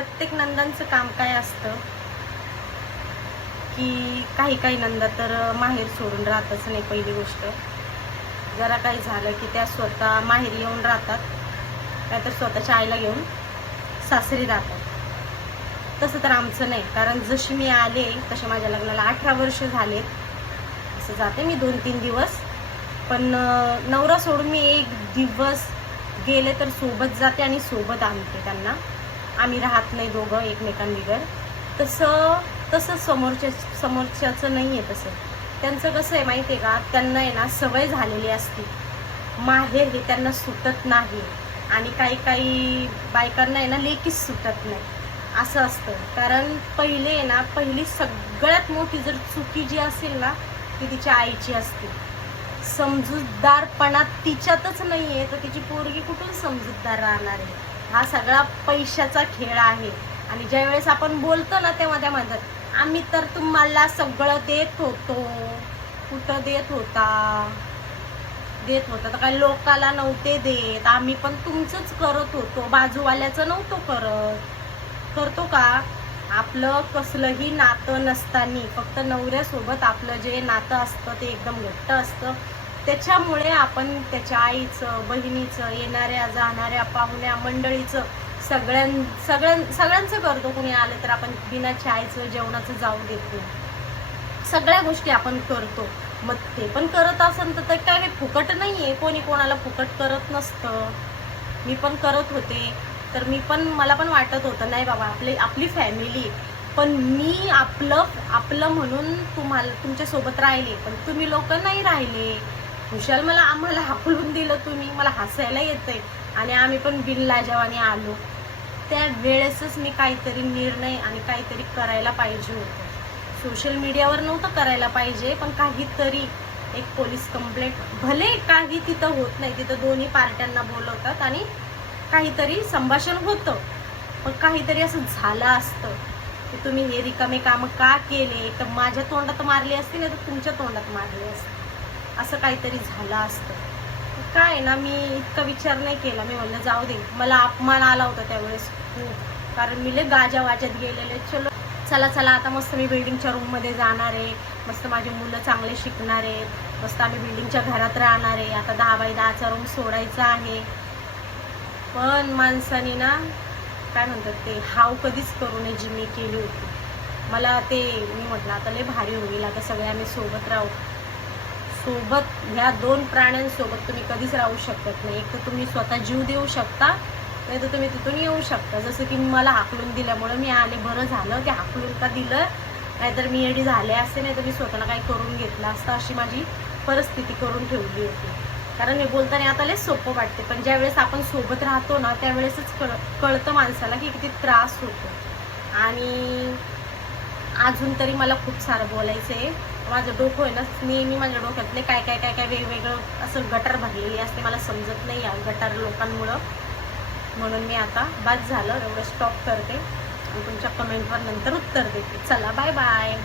प्रत्येक नंदांचं काम काय असतं? की काही काही नंदा तर माहेर सोडून राहतच नाही पहिली गोष्ट. जरा काही झालं की त्या स्वतः माहेर येऊन राहतात. काय तर स्वतःच्या आईला घेऊन सासरी राहतात. तसं तर आमचं नाही. कारण जशी मी आले तसे माझ्या लग्नाला अठरा वर्ष झालेत. असं जाते मी दोन तीन दिवस. पण नवरा सोडून मी एक दिवस गेले तर सोबत जाते आणि सोबत आणते त्यांना. आम्ही राहत नाही दोघं एकमेकांबिगर. तसं तसं समोरच्या समोरच्याचं नाही आहे तसं. त्यांचं कसं आहे माहिती आहे का? त्यांना आहे ना सवय झालेली असती. माहेर हे त्यांना सुटत नाही. आणि काही काही बायकांना आहे ना लेकीच सुटत नाही. असं असतं. कारण पहिले आहे ना पहिली सगळ्यात मोठी जर चुकी जी असेल ना ती तिच्या आईची असते. समजूतदारपणा तिच्यातच नाही आहे तर तिची पोरगी कुठून समजूतदार राहणार आहे? हा सगळा पैशाचा खेळ आहे. आणि ज्या वेळेस आपण बोलतो ना तेव्हा त्या म्हणतात आम्ही तर तुम्हाला सगळं देत होतो. कुठं देत होता? देत होता. तर काही लोकाला नव्हते देत. आम्ही पण तुमचंच करत होतो. बाजूवाल्याचं नव्हतो करत. करतो का? आपलं कसलंही नातं नसताना. फक्त नवऱ्यासोबत आपलं जे नातं असतं ते एकदम घट्ट असतं. त्याच्यामुळे आपण त्याच्या आईचं बहिणीचं येणाऱ्या जाणाऱ्या पाहुण्या मंडळीचं सगळ्यां सगळ्यां सगळ्यांचं करतो. कुणी आलं तर आपण बिना चायचं जेवणाचं जाऊ देत. नाही सगळ्या गोष्टी आपण करतो. मग ते पण करत असेल तर काय हे फुकट नाही आहे कोणी कोणाला फुकट करत नसतं. मी पण करत होते. तर मी पण मला पण वाटत होतं नाही बाबा आपली आपली फॅमिली पण मी आपलं आपलं म्हणून तुम्हाला तुमच्यासोबत राहिले. पण तुम्ही लोक नाही राहिले. खुशाल मला आम्हाला हाकलून दिलं तुम्ही. मला हसायला येतंय. आणि आम्ही पण बिनलाजावाने आलो. त्या वेळेसच मी काहीतरी निर्णय आणि काहीतरी करायला पाहिजे होतं. सोशल मीडियावर नव्हतं करायला पाहिजे पण काहीतरी एक पोलीस कंप्लेंट. भले काही तिथं होत नाही तिथं दोन्ही पार्ट्यांना बोलवतात आणि काहीतरी संभाषण होतं. पण काहीतरी असं झालं असतं. की तुम्ही हे रिकामे कामं का केले? तर माझ्या तोंडात मारली असती नाही तर तुमच्या तोंडात मारली असती. असं काहीतरी झालं असतं. काय आहे ना मी इतका विचार नाही केला. मी म्हणलं जाऊ दे मला अपमान आला होता त्यावेळेस खूप. कारण मी लय गाजा वाजत गेलेले. चलो चला चला आता मस्त मी बिल्डिंगच्या रूममध्ये जाणार आहे. मस्त माझी मुलं चांगले शिकणार आहेत मस्त आम्ही बिल्डिंगच्या घरात राहणार आहे. आता दहा बाय दहाचा रूम सोडायचा आहे. पण माणसाने ना काय म्हणतात ते हाव कधीच करू नये जी मी केली होती. मला ते मी म्हटलं आता लय भारी होईल. आता सगळे आम्ही सोबत राहू. सोबत ह्या दोन प्राण्यांसोबत तुम्ही कधीच राहू शकत नाही. एक तर तुम्ही स्वतः जीव देऊ शकता नाही तर तुम्ही तिथून येऊ शकता. जसं की मला हाकलून दिल्यामुळं मी आले बरं झालं. ते हाकलून का दिलं? नाहीतर मी एडी झाले असते नाही तर मी स्वतःला काही करून घेतलं असतं अशी माझी परिस्थिती करून ठेवली होती. कारण मी बोलताना आता लय सोपं वाटते पण ज्यावेळेस आपण सोबत राहतो ना त्यावेळेसच कळ कळतं माणसाला की किती त्रास होतो. आणि अजून तरी मला खूप सारं बोलायचं आहे माझं डोकं आहे ना नेहमी माझ्या डोक्यातले काय काय काय काय वेगवेगळं असं गटार भरलेली असते मला समजत नाही या गटार लोकांमुळं. म्हणून मी आता बाद झालं एवढं स्टॉप करते. आणि तुमच्या कमेंटवर नंतर उत्तर देते. चला बाय बाय